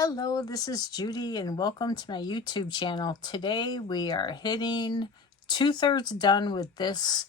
Hello, this is Judy and welcome to my YouTube channel. Today we are hitting 2/3 done with this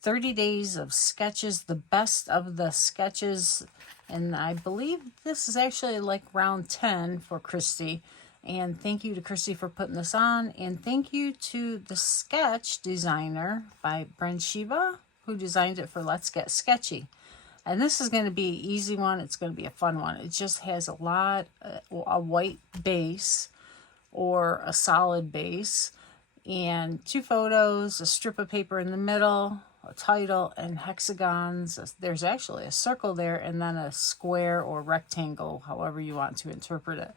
30 days of sketches, the best of the sketches. And I believe this is actually like round 10 for Christy. And thank you to Christy for putting this on. And thank you to the sketch designer by Brent Shiva, who designed it for Let's Get Sketchy. And this is going to be an easy one. It's going to be a fun one. It just has a white base or a solid base, and two photos, a strip of paper in the middle, a title, and hexagons. There's actually a circle there, and then a square or rectangle, however you want to interpret it.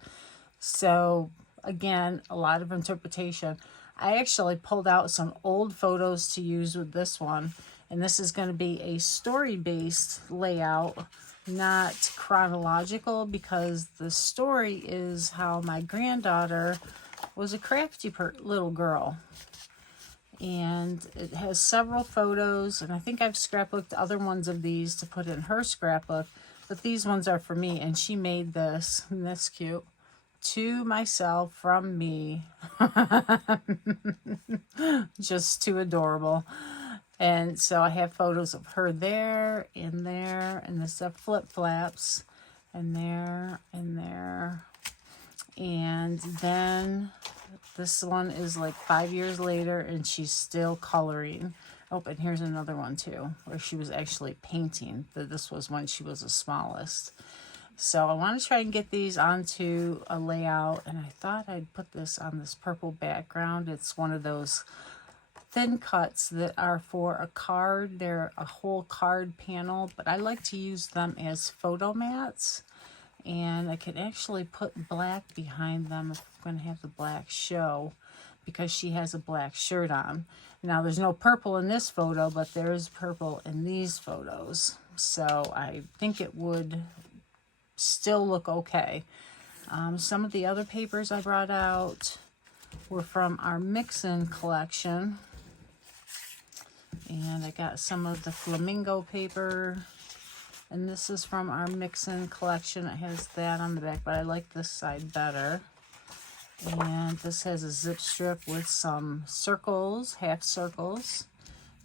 So again, a lot of interpretation. I actually pulled out some old photos to use with this one. And this is going to be a story-based layout, not chronological, because the story is how my granddaughter was a crafty little girl. And it has several photos, and I think I've scrapbooked other ones of these to put in her scrapbook, but these ones are for me, and she made this, and that's cute, to myself from me. Just too adorable. And so I have photos of her there, and this are flip-flaps, and there, and there. And then this one is like 5 years later, and she's still coloring. Oh, and here's another one too, where she was actually painting. This was when she was the smallest. So I want to try and get these onto a layout, and I thought I'd put this on this purple background. It's one of those thin cuts that are for a card. They're a whole card panel, but I like to use them as photo mats, and I can actually put black behind them if I'm going to have the black show, because she has a black shirt on. Now there's no purple in this photo, but there is purple in these photos, so I think it would still look okay. Some of the other papers I brought out were from our mix-in collection. And I got some of the flamingo paper, and this is from our mix-in collection. It has that on the back, but I like this side better. And this has a zip strip with some circles, half circles,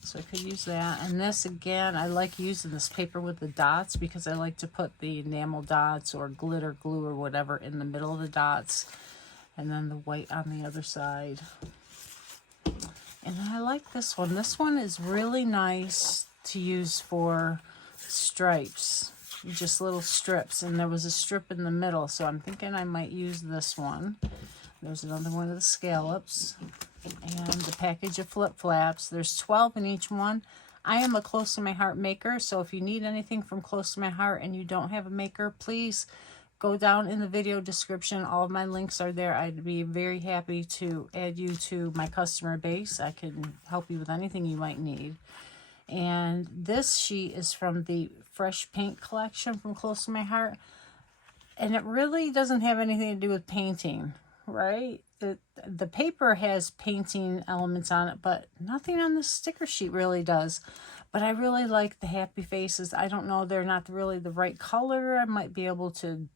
so I could use that. And this, again, I like using this paper with the dots because I like to put the enamel dots or glitter glue or whatever in the middle of the dots, and then the white on the other side. And I like this one. This one is really nice to use for stripes, just little strips. And there was a strip in the middle, so I'm thinking I might use this one. There's another one of the scallops and the package of flip-flaps. There's 12 in each one. I am a Close to My Heart maker, so if you need anything from Close to My Heart and you don't have a maker, please go down in the video description. All of my links are there. I'd be very happy to add you to my customer base. I can help you with anything you might need. And this sheet is from the Fresh Paint collection from Close to My Heart. And it really doesn't have anything to do with painting, right? The paper has painting elements on it, but nothing on the sticker sheet really does. But I really like the happy faces. I don't know, they're not really the right color. I might be able to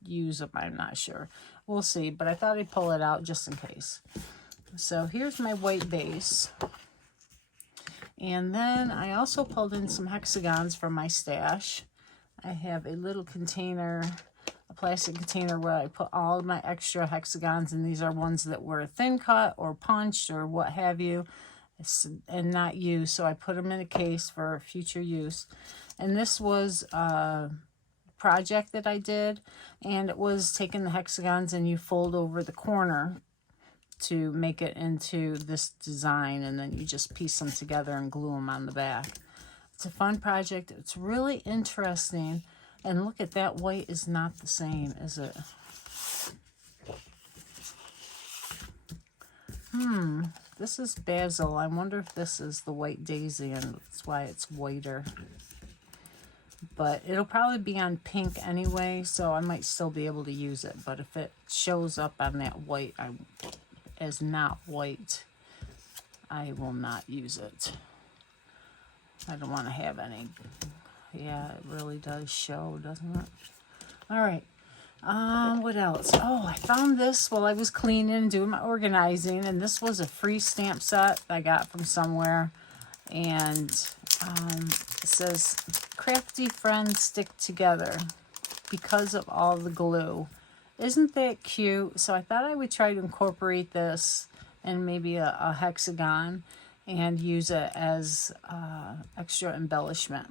use them, I'm not sure. We'll see, but I thought I'd pull it out just in case. So here's my white base. And then I also pulled in some hexagons from my stash. I have a little container, a plastic container where I put all of my extra hexagons, and these are ones that were thin cut or punched or what have you, and not used, so I put them in a case for future use. And this was project that I did, and it was taking the hexagons and you fold over the corner to make it into this design, and then you just piece them together and glue them on the back. It's a fun project. It's really interesting, and look at that, white is not the same, is it? This is basil. I wonder if this is the white daisy, and that's why it's whiter. But it'll probably be on pink anyway, so I might still be able to use it. But if it shows up on that white as not white, I will not use it. I don't want to have any. Yeah, it really does show, doesn't it? All right. What else? Oh, I found this while I was cleaning and doing my organizing, and this was a free stamp set I got from somewhere. And it says, "Crafty friends stick together because of all the glue." Isn't that cute? So I thought I would try to incorporate this in maybe a hexagon and use it as extra embellishment.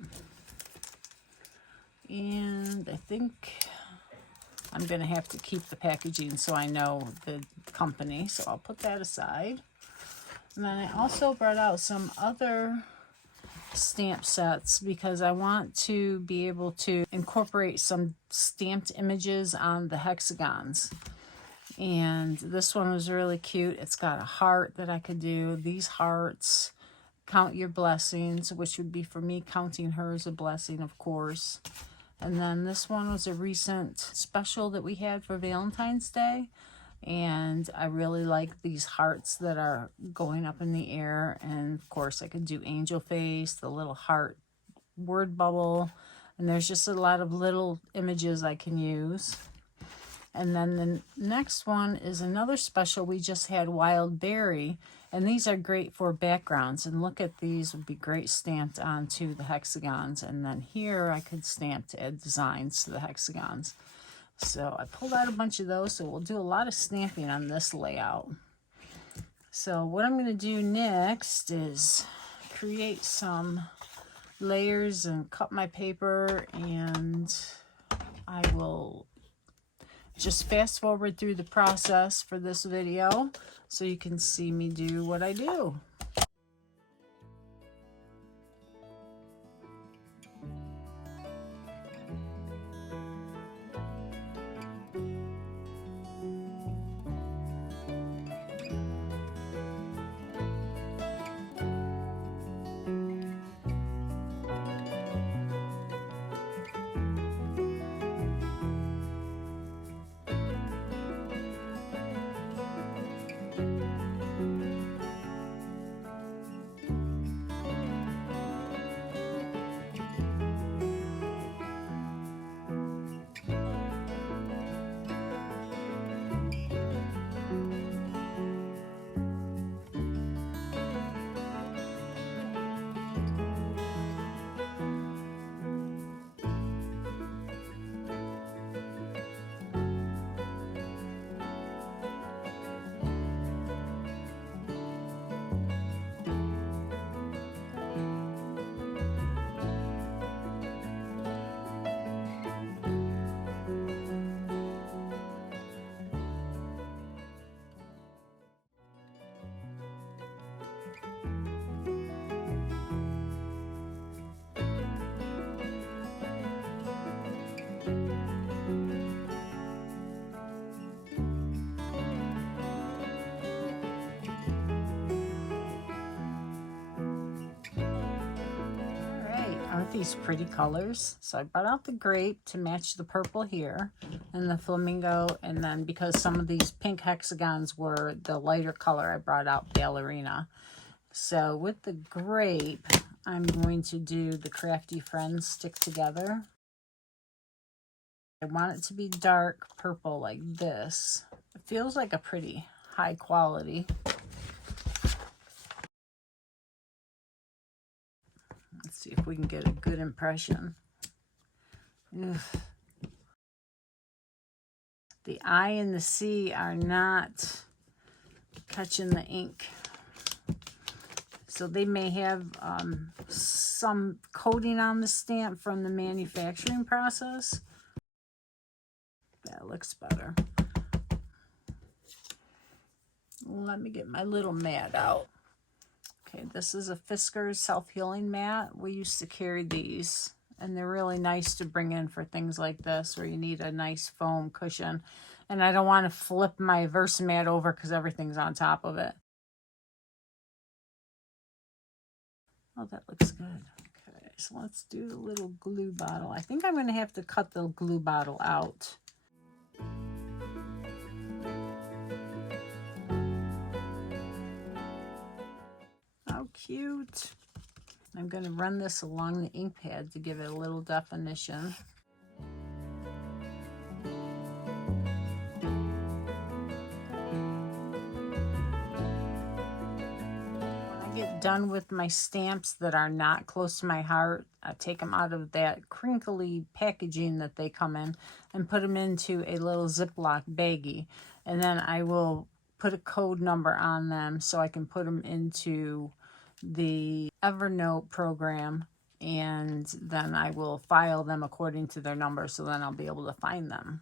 And I think I'm going to have to keep the packaging so I know the company. So I'll put that aside. And then I also brought out some other stamp sets because I want to be able to incorporate some stamped images on the hexagons. And this one was really cute. It's got a heart that I could do. These hearts, count your blessings, which would be for me counting her as a blessing, of course. And then this one was a recent special that we had for Valentine's Day. And I really like these hearts that are going up in the air. And of course I could do angel face, the little heart word bubble. And there's just a lot of little images I can use. And then the next one is another special we just had, Wild Berry. And these are great for backgrounds. And look at these, would be great stamped onto the hexagons. And then here I could stamp to add designs to the hexagons. So I pulled out a bunch of those. So we'll do a lot of stamping on this layout. So what I'm going to do next is create some layers and cut my paper. And I will just fast forward through the process for this video so you can see me do what I do. Aren't these pretty colors? So I brought out the grape to match the purple here and the flamingo, and then because some of these pink hexagons were the lighter color, I brought out ballerina. So with the grape, I'm going to do the Crafty Friends stick together. I want it to be dark purple like this. It feels like a pretty high quality. Let's see if we can get a good impression. Ugh. The I and the C are not catching the ink. So they may have some coating on the stamp from the manufacturing process. That looks better. Let me get my little mat out. Okay, this is a Fisker's self-healing mat. We used to carry these, and they're really nice to bring in for things like this where you need a nice foam cushion. And I don't want to flip my Versamat over because everything's on top of it. Oh, that looks good. Okay, so let's do the little glue bottle. I think I'm going to have to cut the glue bottle out. How cute. I'm going to run this along the ink pad to give it a little definition. done with my stamps that are not close to my heart, I take them out of that crinkly packaging that they come in and put them into a little Ziploc baggie. And then I will put a code number on them so I can put them into the Evernote program, and then I will file them according to their number, so then I'll be able to find them.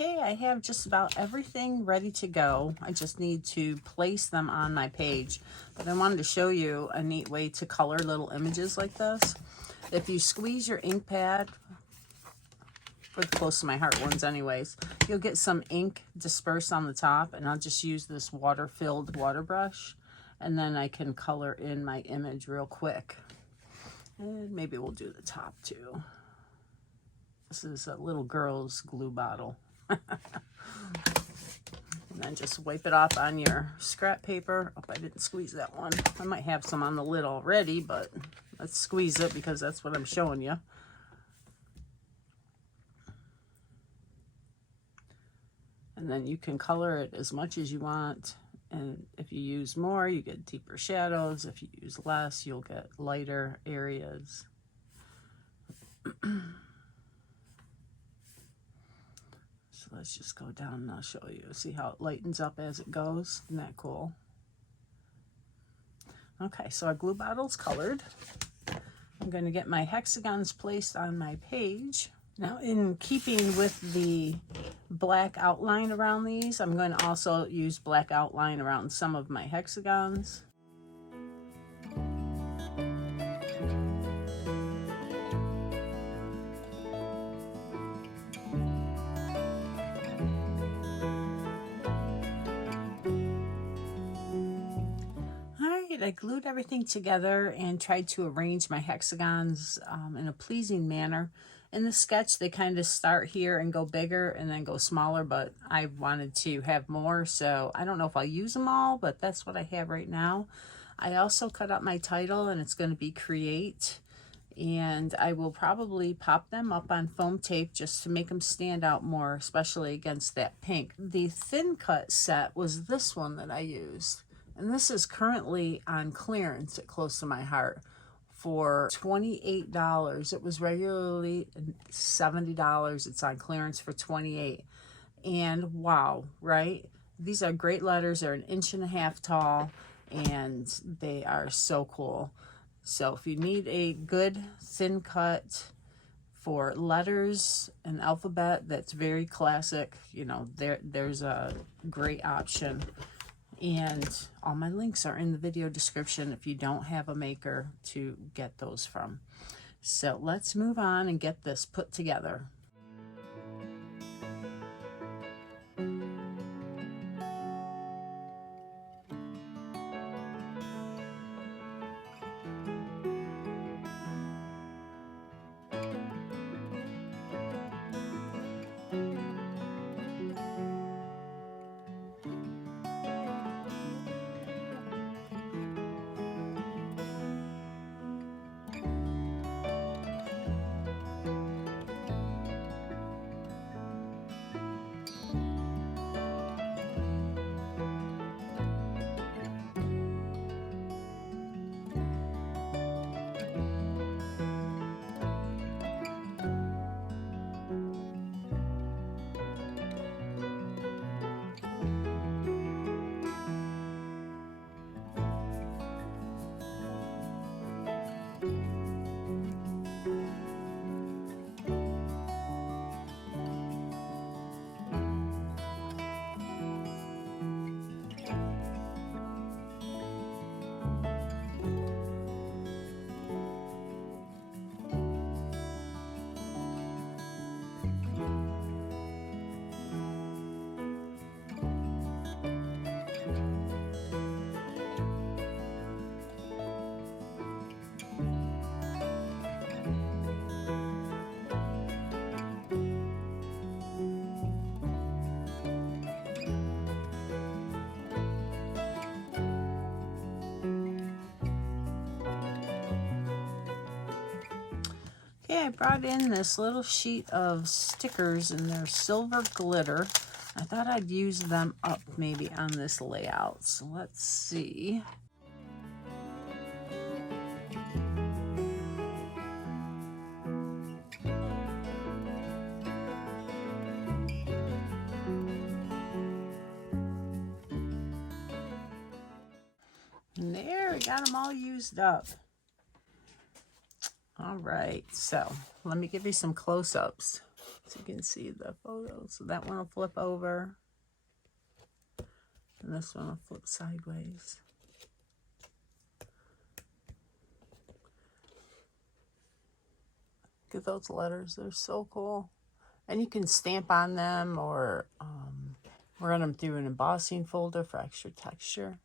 Okay, I have just about everything ready to go. I just need to place them on my page. But I wanted to show you a neat way to color little images like this. If you squeeze your ink pad, or the close to my heart ones anyways, you'll get some ink dispersed on the top, and I'll just use this water-filled water brush, and then I can color in my image real quick. And maybe we'll do the top too. This is a little girl's glue bottle. And then just wipe it off on your scrap paper. Oh, I didn't squeeze that one. I might have some on the lid already, but let's squeeze it because that's what I'm showing you. And then you can color it as much as you want. And if you use more, you get deeper shadows. If you use less, you'll get lighter areas. So let's just go down and I'll show you. See how it lightens up as it goes? Isn't that cool? Okay, so our glue bottle's colored. I'm going to get my hexagons placed on my page. Now, in keeping with the black outline around these, I'm going to also use black outline around some of my hexagons. I glued everything together and tried to arrange my hexagons in a pleasing manner. In the sketch, they kind of start here and go bigger and then go smaller, but I wanted to have more, so I don't know if I'll use them all, but that's what I have right now. I also cut out my title, and it's going to be Create, and I will probably pop them up on foam tape just to make them stand out more, especially against that pink. The thin cut set was this one that I used. And this is currently on clearance at Close to My Heart for $28. It was regularly $70. It's on clearance for $28. And wow, right? These are great letters. They're 1.5 inches tall, and they are so cool. So if you need a good thin cut for letters and alphabet that's very classic, you know, there's a great option. And all my links are in the video description if you don't have a maker to get those from. So let's move on and get this put together. Okay, I brought in this little sheet of stickers and they're silver glitter. I thought I'd use them up maybe on this layout. So let's see. And there, we got them all used up. All right, so let me give you some close-ups so you can see the photos. So that one will flip over, and this one will flip sideways. Look at those letters, they're so cool. And you can stamp on them or run them through an embossing folder for extra texture.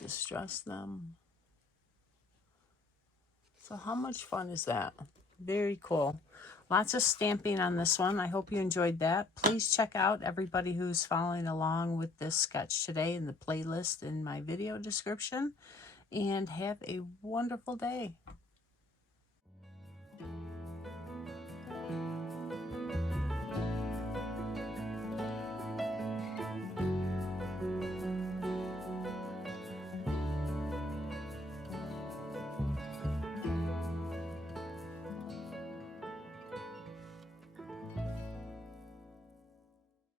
Distress them. So how much fun is that? Very cool. Lots of stamping on this one. I hope you enjoyed that. Please check out everybody who's following along with this sketch today in the playlist in my video description. And have a wonderful day.